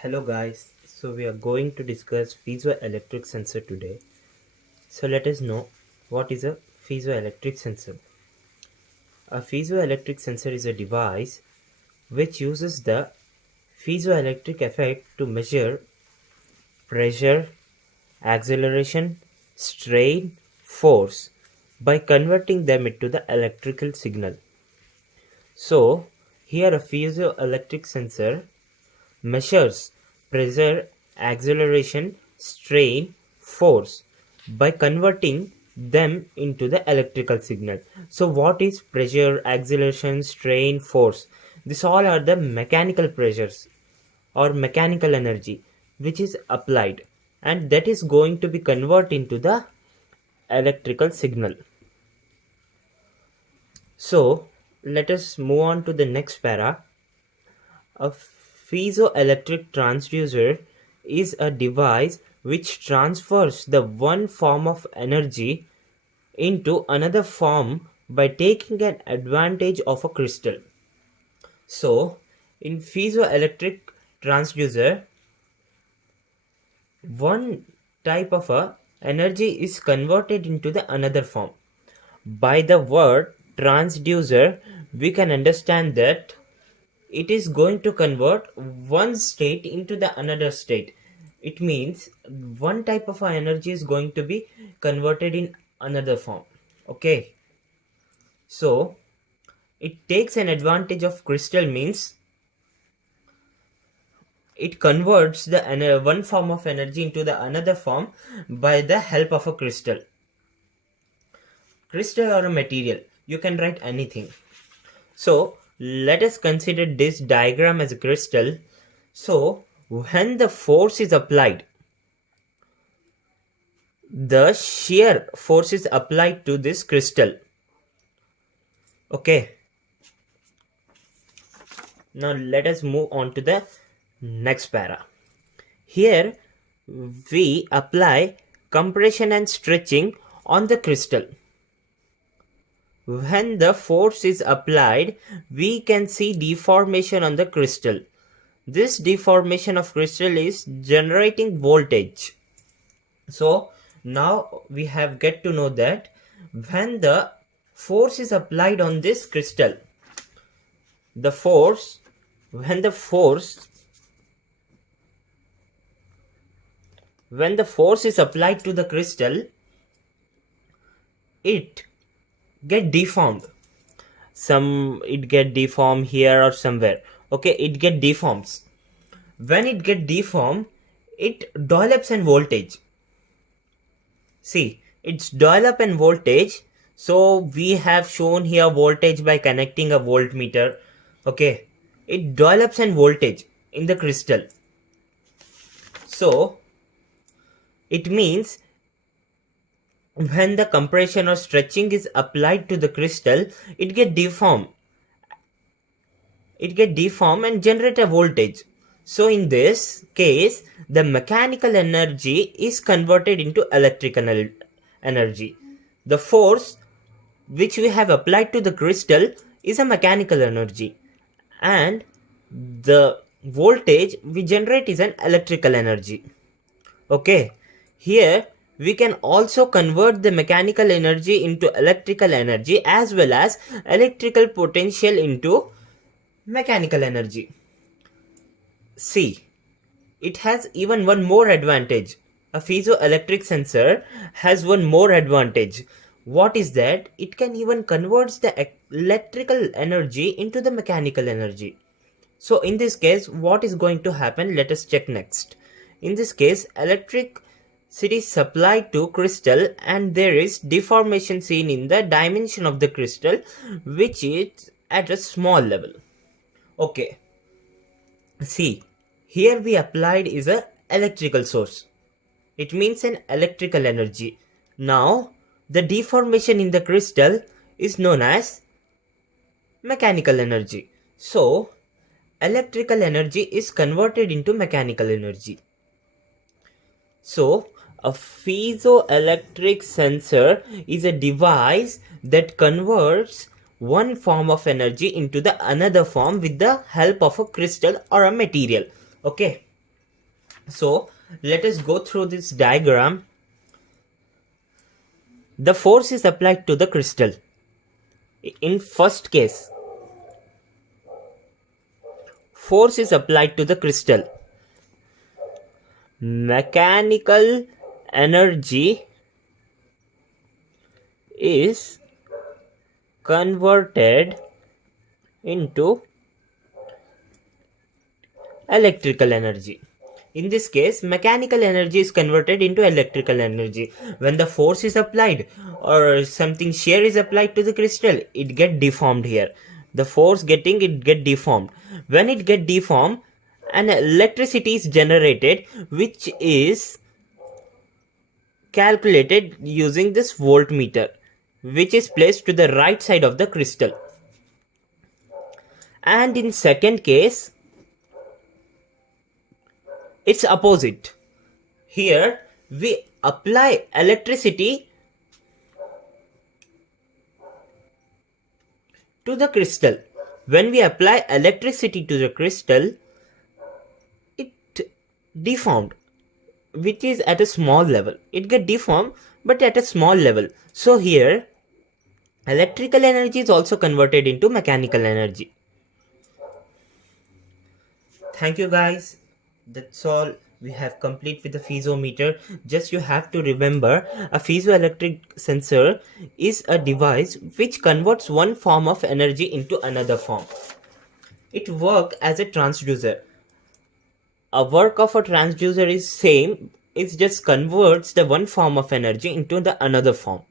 Hello guys, so we are going to discuss piezoelectric sensor today. So let us know what is a piezoelectric sensor. A piezoelectric sensor is a device which uses the piezoelectric effect to measure pressure, acceleration, strain, force by converting them into the electrical signal. So here a piezoelectric sensor measures pressure, acceleration, strain, force by converting them into the electrical signal. So what is pressure, acceleration, strain, force? These all are the mechanical pressures or mechanical energy which is applied, and that is going to be converted into the electrical signal. So let us move on to the next para. A piezoelectric transducer is a device which transfers the one form of energy into another form by taking an advantage of a crystal. So, in piezoelectric transducer, one type of a energy is converted into the another form. By the word transducer, we can understand that it is going to convert one state into the another state. It means one type of energy is going to be converted in another form. Okay, so it takes an advantage of crystal, means it converts the one form of energy into the another form by the help of a crystal. Crystal or a material, you can write anything. So let us consider this diagram as a crystal. So when the force is applied, the shear force is applied to this crystal. Okay, now let us move on to the next para. Here we apply compression and stretching on the crystal. When the force is applied, we can see deformation on the crystal. This deformation of crystal is generating voltage. So now we have get to know that when the force is applied on this crystal, the force when the force is applied to the crystal, it get deformed. It get deformed here or somewhere. Okay, it get deforms. When it get deformed, it develops an voltage. See, it's develop an voltage. So we have shown here voltage by connecting a voltmeter. Okay, it develops an voltage in the crystal. So it means when the compression or stretching is applied to the crystal, it get deformed and generate a voltage. So in this case, the mechanical energy is converted into electrical energy. The force which we have applied to the crystal is a mechanical energy, and the voltage we generate is an electrical energy. Okay, here we can also convert the mechanical energy into electrical energy, as well as electrical potential into mechanical energy. See, it has even one more advantage. A piezoelectric sensor has one more advantage. What is that? It can even convert the electrical energy into the mechanical energy. So in this case, what is going to happen? Let us check next. In this case, electricity supplied to crystal, and there is deformation seen in the dimension of the crystal, which is at a small level. Okay, see, here we applied is a electrical source. It means an electrical energy. Now the deformation in the crystal is known as mechanical energy. So electrical energy is converted into mechanical energy. So a piezoelectric sensor is a device that converts one form of energy into the another form with the help of a crystal or a material. Okay, So let us go through this diagram. The force is applied to the crystal. In first case, force is applied to the crystal. Mechanical energy is converted into electrical energy. In this case, mechanical energy is converted into electrical energy. When the force is applied or something shear is applied to the crystal, it get deformed here. The force getting it get deformed. When it get deformed, an electricity is generated, which is calculated using this voltmeter, which is placed to the right side of the crystal. And in second case, it's opposite. Here we apply electricity to the crystal. When we apply electricity to the crystal, it deformed, which is at a small level. It get deformed, but at a small level. So here, electrical energy is also converted into mechanical energy. Thank you guys. That's all. We have complete with the piezometer. Just you have to remember, a piezoelectric sensor is a device which converts one form of energy into another form. It works as a transducer. A work of a transducer is same. It just converts the one form of energy into the another form.